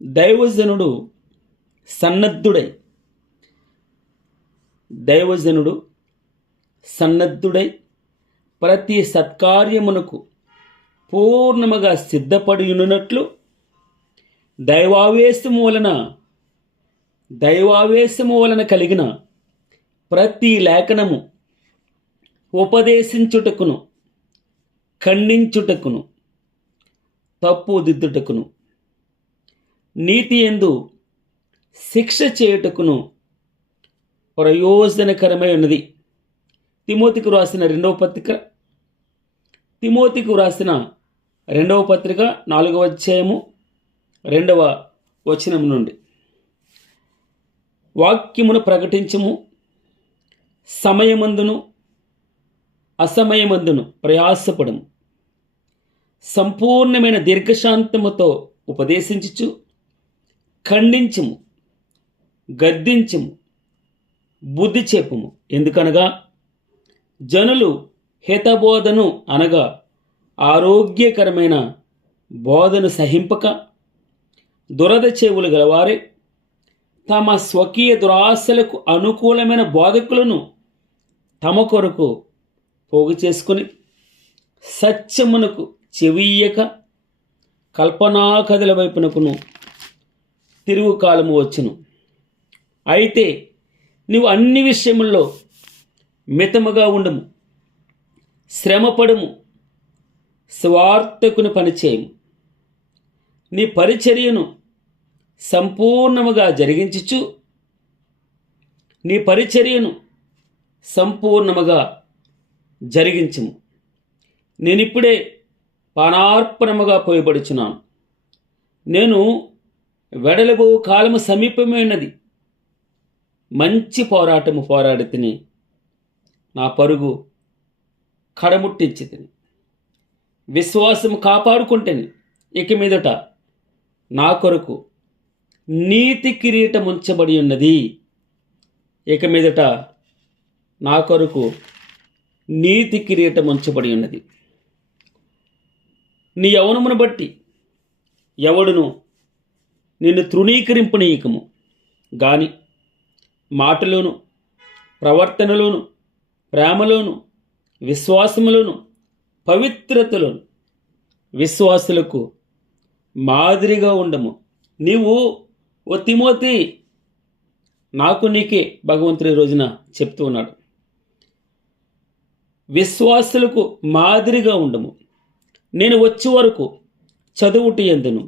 దైవజనుడు సన్నద్ధుడై దైవజనుడు సన్నద్ధుడై ప్రతి సత్కార్యమునకు పూర్ణముగా సిద్ధపడి ఉన్నట్లు దైవావేశము వలన కలిగిన ప్రతి లేఖనము ఉపదేశించుటకును, ఖండించుటకును, తప్పుదిద్దుటకును, నీతి యందు శిక్ష చేయుటకును ప్రయోజనకరమై ఉన్నది. తిమోతికి రాసిన రెండవ పత్రిక 4వ అధ్యాయము 2వ వచనం నుండి. వాక్యమును ప్రకటించుము, సమయమందును అసమయమందును ప్రయాసపడము, సంపూర్ణమైన దీర్ఘశాంతముతో ఉపదేశించుచు ఖండించుము, గద్దించుము, బుద్ధి చెప్పుము. ఎందుకనగా జనులు హితబోధను అనగా ఆరోగ్యకరమైన బోధను సహింపక దురద చెవులు గలవారే తమ స్వకీయ దురాశలకు అనుకూలమైన బోధకులను తమ కొరకు పోగు చేసుకుని సత్యమునకు చెవియ్యక కల్పనా కథల వైపునకును తిరుగు కాలము వచ్చును. అయితే నీవు అన్ని విషయముల్లో మితముగా ఉండుము, శ్రమపడుము, స్వార్థకుని పనిచేయము. నీ పరిచర్యను సంపూర్ణముగా జరిగించుము. నేనిప్పుడే పానార్పణముగా పోయబడుచున్నాను. నేను వెడలబో కాలము సమీపమైనది. మంచి పోరాటము పోరాడి తిని నా పరుగు కడముట్టించి తిని విశ్వాసము కాపాడుకుంటేని ఇక మీదట నా కొరకు నీతి కిరీటం ఉంచబడి ఉన్నది. ఇక మీదట నా కొరకు నీతి కిరీటం ఉంచబడి ఉన్నది. నీ యవ్వనమును బట్టి ఎవడును నిన్ను తృణీకరింపనీయకము గాని మాటలోను, ప్రవర్తనలోను, ప్రేమలోను, విశ్వాసములోను, పవిత్రతలోను విశ్వాసులకు మాదిరిగా ఉండము. నీవు ఓ తిమోతి, నాకు నీకే భగవంతుడి రోజున చెప్తూ ఉన్నాడు, విశ్వాసులకు మాదిరిగా ఉండము. నేను వచ్చే వరకు చదువుటి యందును